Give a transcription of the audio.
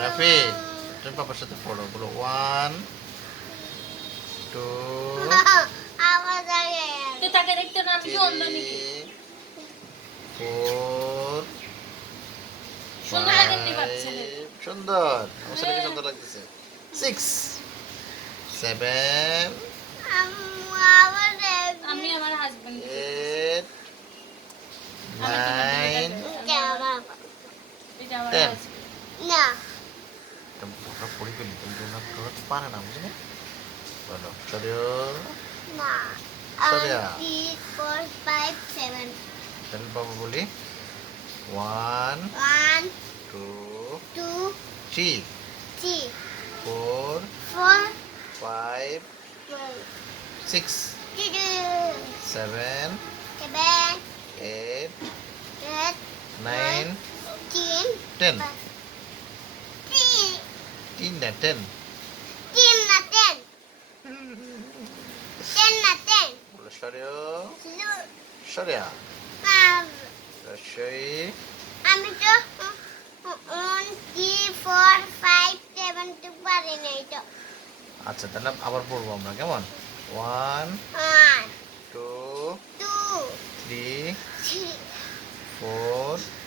রাফি তুমি পাপার সাথে পড়ো, বলো 1 2 আওয়াজ আগে তুই তাকে দেখতে না আমি কি অন্ধ নাকি? 4 সুন্দর লাগে নি বাচ্চা? সুন্দর, আমার ছেলেকে সুন্দর লাগতেছে। 6 7 আওয়াজ আমি আমার হাজবেন্ড 8 9 এটা আমার 10 husband। না ওরা পড়ে ফেলি, তুমি তো পারে না, বুঝলি? বলো সরিও না সরিয়া 3 4 5 7 তাহলে বাবু বলি 1 1 2 2 3 3 4 4 5 6 7 7 8 8 9 10 10 তিন না 10 10 না 10 10 না 10 বলো সরিও সরিয়া রসই আমি তো 1 3 4 5 7 তো পারি নাই তো আচ্ছা তাহলে আবার পড়বো আমরা, কেমন? 1 1 2 2 3 3 4